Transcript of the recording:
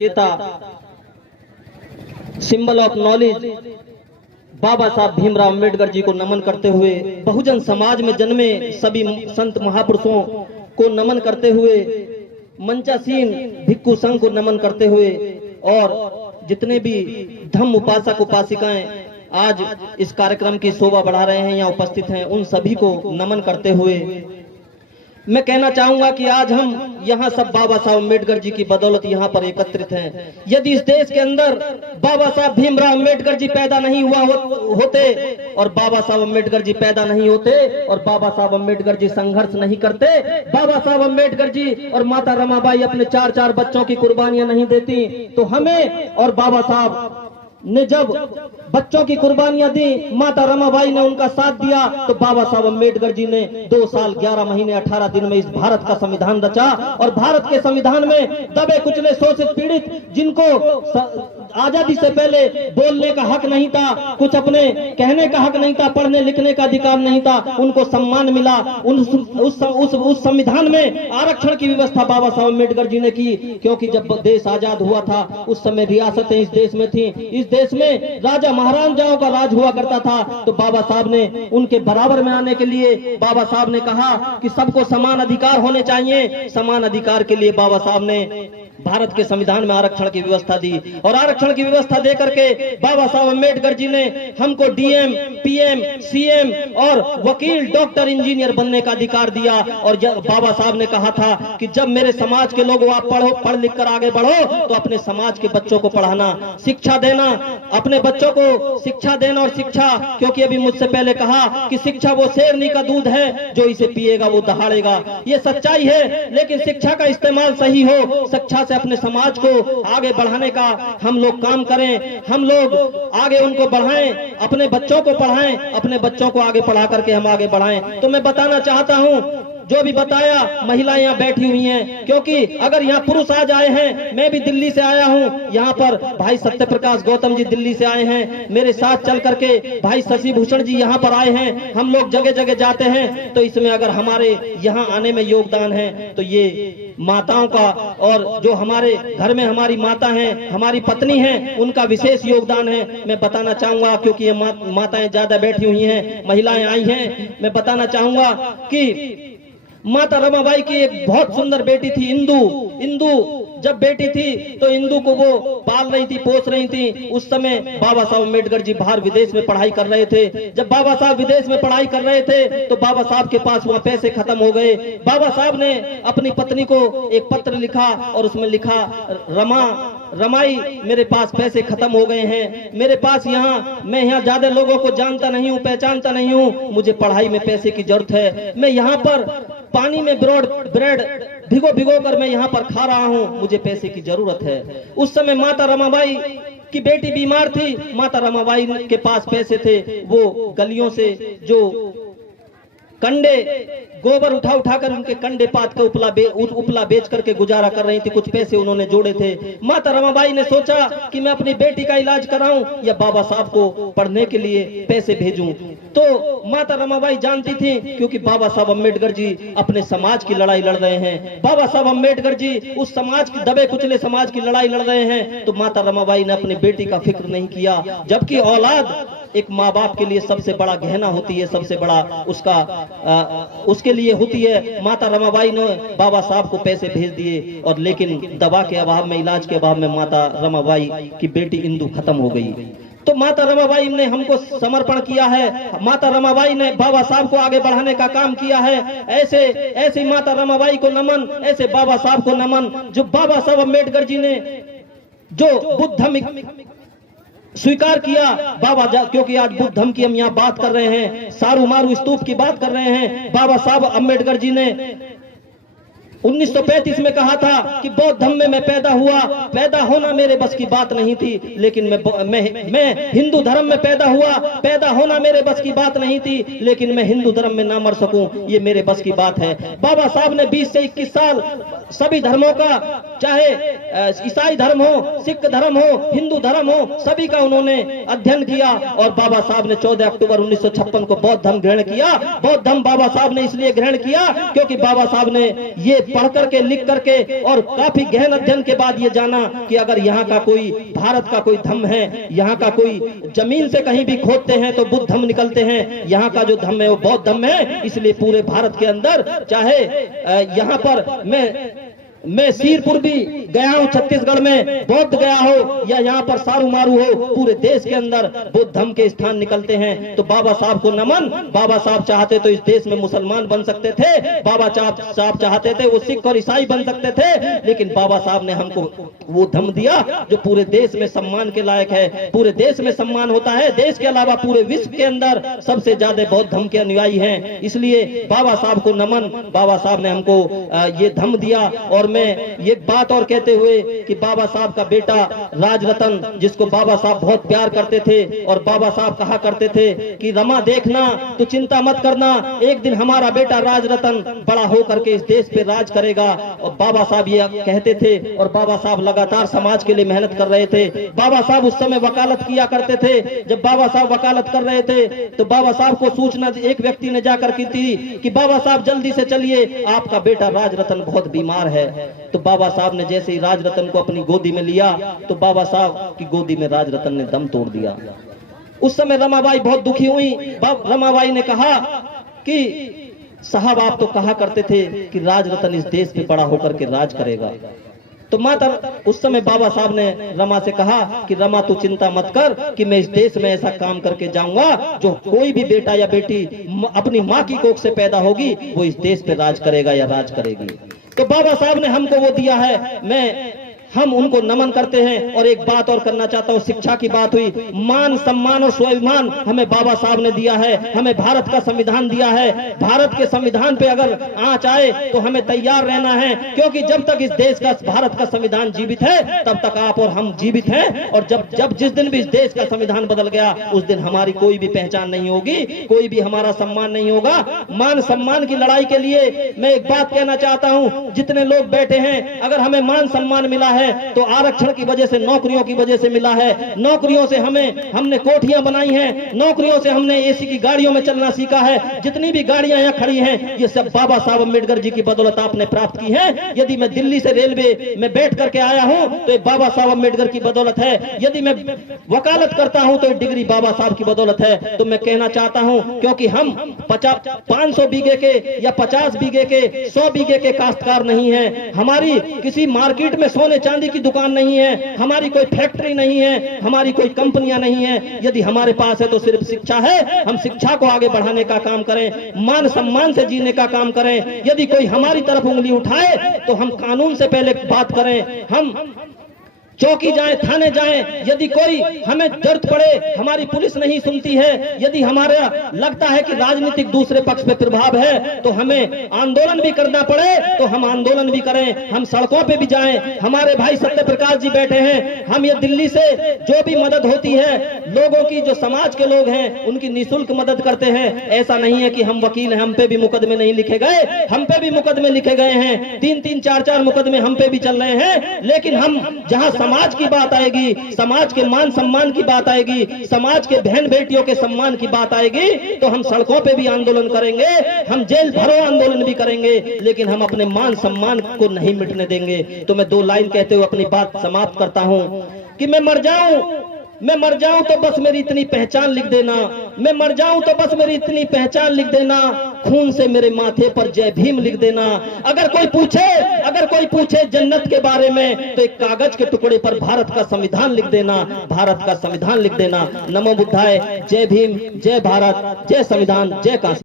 नेता, symbol of knowledge बाबा साहब भीमराव अम्बेडकर जी को नमन करते हुए, बहुजन समाज में जन्मे सभी संत महापुरुषों को नमन करते हुए, मंचासीन भिक्खु संघ को नमन करते हुए और जितने भी धम्म उपासक उपासिकाएं आज इस कार्यक्रम की शोभा बढ़ा रहे हैं या उपस्थित हैं, उन सभी को नमन करते हुए मैं कहना चाहूंगा कि आज हम यहाँ सब बाबा साहब अम्बेडकर जी की बदौलत यहाँ पर एकत्रित हैं। यदि इस देश के अंदर बाबा साहब भीमराव अम्बेडकर जी पैदा नहीं होते और बाबा साहब अम्बेडकर जी पैदा नहीं होते और बाबा साहब अम्बेडकर जी संघर्ष नहीं करते, बाबा साहब अम्बेडकर जी और माता रमाबाई अपने 4-4 बच्चों की कुर्बानियां नहीं देती, तो हमें और बाबा साहब ने जब बच्चों की कुर्बानियां दी, माता रमाबाई ने उनका साथ दिया, तो बाबा साहब अम्बेडकर जी ने 2 साल 11 महीने 18 दिन में इस भारत का संविधान रचा। और भारत के संविधान में दबे कुचले शोषित पीड़ित जिनको आजादी से पहले बोलने का हक नहीं था, कुछ अपने कहने का हक नहीं था, पढ़ने लिखने का अधिकार नहीं था, उनको सम्मान मिला। उस संविधान में आरक्षण की व्यवस्था बाबा साहब अम्बेडकर जी ने की, क्योंकि जब देश आजाद हुआ था उस समय रियासतें इस देश में थी, इस देश में राजा महाराजाओं का राज हुआ करता था। तो बाबा साहब ने उनके बराबर में आने के लिए बाबा साहब ने कहा कि सबको समान अधिकार होने चाहिए। समान अधिकार के लिए बाबा साहब ने भारत के संविधान में आरक्षण की व्यवस्था दी और आरक्षण की व्यवस्था दे करके बाबा साहब अम्बेडकर जी ने हमको डीएम, पीएम, सीएम और वकील, डॉक्टर, इंजीनियर बनने का अधिकार दिया। और बाबा साहब ने कहा था कि जब मेरे समाज के लोग आप पढ़ लिख कर आगे बढ़ो तो अपने समाज के बच्चों को पढ़ाना, शिक्षा देना, अपने बच्चों को शिक्षा देना। और शिक्षा, क्योंकि अभी मुझसे पहले कहा कि शिक्षा वो शेरनी का दूध है, जो इसे पिएगा वो दहाड़ेगा, ये सच्चाई है। लेकिन शिक्षा का इस्तेमाल सही हो, शिक्षा से अपने समाज को आगे बढ़ाने का हम लोग काम करें, हम लोग आगे उनको बढ़ाएं, अपने बच्चों को पढ़ाएं, अपने बच्चों को आगे पढ़ा करके हम आगे बढ़ाएं। तो मैं बताना चाहता हूं, जो भी बताया, महिलाएं यहाँ बैठी हुई हैं, क्योंकि अगर यहाँ पुरुष आज आए हैं, मैं भी दिल्ली से आया हूँ, यहाँ पर भाई सत्यप्रकाश गौतम जी दिल्ली से आए हैं, मेरे साथ चल करके भाई शशि भूषण जी यहाँ पर आए हैं, हम लोग जगह जगह जाते हैं। तो इसमें अगर हमारे यहाँ आने में योगदान है तो ये माताओं का, और जो हमारे घर में हमारी माता हैं, हमारी पत्नी हैं, उनका विशेष योगदान है। मैं बताना चाहूंगा, क्योंकि ये माताएं ज्यादा बैठी हुई हैं, महिलाएं आई हैं, मैं बताना चाहूंगा कि माता रमाबाई की एक बहुत सुंदर बेटी थी, इंदु। जब बेटी थी तो इंदु को वो पाल रही थी, पोस रही थी। उस समय बाबा साहब अम्बेडकर जी बाहर विदेश में पढ़ाई कर रहे थे। जब बाबा साहब विदेश में पढ़ाई कर रहे थे तो बाबा साहब के पास वहाँ पैसे खत्म हो गए। बाबा साहब ने अपनी पत्नी को एक पत्र लिखा और उसमें लिखा, रमाई, मेरे पास पैसे खत्म हो गए हैं, मेरे पास मैं यहाँ ज्यादा लोगों को जानता नहीं हूँ, पहचानता नहीं हूँ, मुझे पढ़ाई में पैसे की जरूरत है, मैं यहाँ पर पानी में ब्रेड भिगो कर मैं यहाँ पर खा रहा हूँ, मुझे पैसे की जरूरत है। उस समय माता रमाबाई की बेटी बीमार थी, माता रमाबाई के पास पैसे थे, वो गलियों से जो कंडे, गोबर उठा कर उनके कंडे पात के उपला बेच करके गुजारा कर रही थी, कुछ पैसे उन्होंने जोड़े थे। माता रमाबाई ने सोचा कि मैं अपनी बेटी का इलाज कराऊं या बाबा साहब को पढ़ने के लिए पैसे भेजूं। तो माता रमाबाई जानती थी, क्योंकि बाबा साहब अम्बेडकर जी अपने समाज की लड़ाई लड़ रहे हैं, बाबा साहब अम्बेडकर जी उस समाज की, दबे कुचले समाज की लड़ाई लड़ रहे हैं। तो माता रमाबाई ने अपनी बेटी का फिक्र नहीं किया, जबकि औलाद एक माँ बाप के लिए सबसे बड़ा गहना होती है, सबसे बड़ा उसके लिए होती है। माता रमाबाई ने बाबा साहब को पैसे भेज दिए, और लेकिन दवा के अभाव में, इलाज के अभाव में माता रमाबाई की बेटी इंदु खत्म हो गई। तो माता रमाबाई ने हमको समर्पण किया है, माता रमाबाई ने बाबा साहब को आगे बढ़ाने का काम किया है। ऐसे माता रमाबाई को नमन, ऐसे बाबा साहब को नमन, जो बाबा साहब अम्बेडकर जी ने जो बुद्ध धर्म स्वीकार किया। क्योंकि आज बुद्ध धर्म की हम यहाँ बात कर रहे हैं, सारू मारू स्तूप की बात कर रहे हैं। बाबा साहब अम्बेडकर जी ने 1935 में कहा था कि बौद्ध धर्म में मैं पैदा होना मेरे बस की बात नहीं थी, लेकिन मैं हिंदू धर्म में पैदा होना मेरे बस की बात नहीं थी, लेकिन मैं हिंदू धर्म में ना मर सकूं, ये मेरे बस की बात है। बाबा साहब ने 20 से 21 साल सभी धर्मों का, चाहे ईसाई धर्म हो, सिख धर्म हो, हिंदू धर्म हो, सभी का उन्होंने अध्ययन किया। और बाबा साहब ने 14 अक्टूबर 1956 को बौद्ध धर्म ग्रहण किया। बौद्ध धर्म बाबा साहब ने इसलिए ग्रहण किया क्योंकि बाबा साहब ने ये पढ़ करके, लिख करके और काफी गहन अध्ययन के बाद ये जाना कि अगर यहाँ का कोई, भारत का कोई धम्म है, यहाँ का कोई जमीन से कहीं भी खोदते हैं तो बुद्ध धम्म निकलते हैं, यहाँ का जो धम्म है वो बौद्ध धम्म है। इसलिए पूरे भारत के अंदर, चाहे यहाँ पर मैं सीरपुर भी गया हूं, छत्तीसगढ़ में बौद्ध गया हो या यहाँ पर सारू मारू हो, पूरे देश के अंदर बुद्ध धम्म के स्थान निकलते हैं। तो बाबा साहब को नमन। बाबा साहब चाहते तो इस देश में मुसलमान बन सकते थे, बाबा साहब चाहते थे वो सिख और ईसाई बन सकते थे, लेकिन बाबा साहब ने हमको वो धम्म दिया जो पूरे देश में सम्मान के लायक है। पूरे देश में सम्मान होता है, देश के अलावा पूरे विश्व के अंदर सबसे ज्यादा बौद्ध धम्म के अनुयायी हैं। इसलिए बाबा साहब को नमन। बाबा साहब ने हमको ये धम्म दिया। और मैं ये बात और कहते हुए कि बाबा साहब का बेटा राजरतन, जिसको बाबा साहब बहुत प्यार करते थे, और बाबा साहब कहा करते थे कि रमा देखना तो चिंता मत करना, एक दिन हमारा बेटा राजरतन बड़ा होकर के इस देश पे राज करेगा। और बाबा साहब ये कहते थे, और बाबा साहब लगातार समाज के लिए मेहनत कर रहे थे। बाबा साहब उस समय वकालत किया करते थे। जब बाबा साहब वकालत कर रहे थे तो बाबा साहब को सूचना एक व्यक्ति ने जाकर की थी कि बाबा साहब जल्दी से चलिए, आपका बेटा राजरतन बहुत बीमार है। तो बाबा साहब ने जैसे ही राजरतन को अपनी गोदी में लिया तो बाबा साहब की गोदी में राजरतन ने दम तोड़ दिया। उस समय रमाबाई बहुत दुखी हुई। रमाबाई ने कहा कि साहब आप तो कहा करते थे कि राजरतन इस देश पे बड़ा होकर के राज करेगा। तो माता उस समय बाबा साहब ने रमा से कहा कि रमा तू चिंता मत कर कि मैं इस देश में ऐसा काम करके जाऊंगा जो कोई भी बेटा या बेटी अपनी माँ की कोख से पैदा होगी वो इस देश पे राज करेगा या राज करेगी। तो बाबा साहब ने हमको वो दिया है। हम उनको नमन करते हैं। और एक बात और करना चाहता हूँ, शिक्षा की बात हुई, मान सम्मान और स्वाभिमान हमें बाबा साहब ने दिया है। हमें भारत का संविधान दिया है। भारत के संविधान पे अगर आंच आए तो हमें तैयार रहना है, क्योंकि जब तक इस देश का, भारत का संविधान जीवित है तब तक आप और हम जीवित हैं। और जब जिस दिन भी इस देश का संविधान बदल गया उस दिन हमारी कोई भी पहचान नहीं होगी, कोई भी हमारा सम्मान नहीं होगा। मान सम्मान की लड़ाई के लिए मैं एक बात कहना चाहता हूँ, जितने लोग बैठे हैं, अगर हमें मान सम्मान मिला है तो आरक्षण की वजह से, नौकरियों की वजह से मिला है। नौकरियों से हमने कोठियां बनाई हैं, नौकरियों से हमने एसी की गाड़ियों में चलना सीखा है। जितनी भी गाड़ियां यहाँ खड़ी हैं ये सब बाबा साहब अम्बेडकर जी की बदौलत आपने प्राप्त की है। यदि मैं दिल्ली से रेलवे में बैठ करके आया हूं तो ये बाबा साहब अम्बेडकर की बदौलत है। यदि मैं वकालत करता हूं तो डिग्री बाबा साहब की बदौलत है। तो मैं कहना चाहता हूं, क्योंकि हम 500 बीघे के या 50 बीघे के 100 बीघे के काश्तकार नहीं है। हमारी किसी मार्केट में सोने चांदी की दुकान नहीं है, हमारी कोई फैक्ट्री नहीं है, हमारी कोई कंपनियां नहीं है। यदि हमारे पास है तो सिर्फ शिक्षा है। हम शिक्षा को आगे बढ़ाने का काम करें, मान सम्मान से जीने का काम करें। यदि कोई हमारी तरफ उंगली उठाए तो हम कानून से पहले बात करें, हम चौकी जाएं, थाने जाएं। यदि कोई हमें जरूरत पड़े, हमारी पुलिस नहीं सुनती है, यदि हमारा लगता है कि राजनीतिक दूसरे पक्ष पे प्रभाव है तो हमें आंदोलन भी करना पड़े तो हम आंदोलन भी करें, हम सड़कों पे भी जाएं। हमारे भाई सत्य प्रकाश जी बैठे हैं, हम ये दिल्ली से जो भी मदद होती है लोगों की, जो समाज के लोग हैं उनकी निःशुल्क मदद करते हैं। ऐसा नहीं है कि हम वकील हैं, हम पे भी मुकदमे नहीं लिखे गए, हम पे भी मुकदमे लिखे गए हैं। 3-3, 4-4 मुकदमे हम पे भी चल रहे हैं। लेकिन हम जहां समाज की बात आएगी, समाज के मान सम्मान की बात आएगी, समाज के बहन बेटियों के सम्मान की बात आएगी तो हम सड़कों पे भी आंदोलन करेंगे, हम जेल भरो आंदोलन भी करेंगे, लेकिन हम अपने मान सम्मान को नहीं मिटने देंगे। तो मैं 2 लाइन कहते हुए अपनी बात समाप्त करता हूं कि मैं मर जाऊं तो बस मेरी इतनी पहचान लिख देना, मैं मर जाऊं तो बस मेरी इतनी पहचान लिख देना, खून से मेरे माथे पर जय भीम लिख देना। अगर कोई पूछे जन्नत के बारे में तो एक कागज के टुकड़े पर भारत का संविधान लिख देना, भारत का संविधान लिख देना। नमो बुद्धाय, जय भीम, जय भारत, जय संविधान, जय काशी।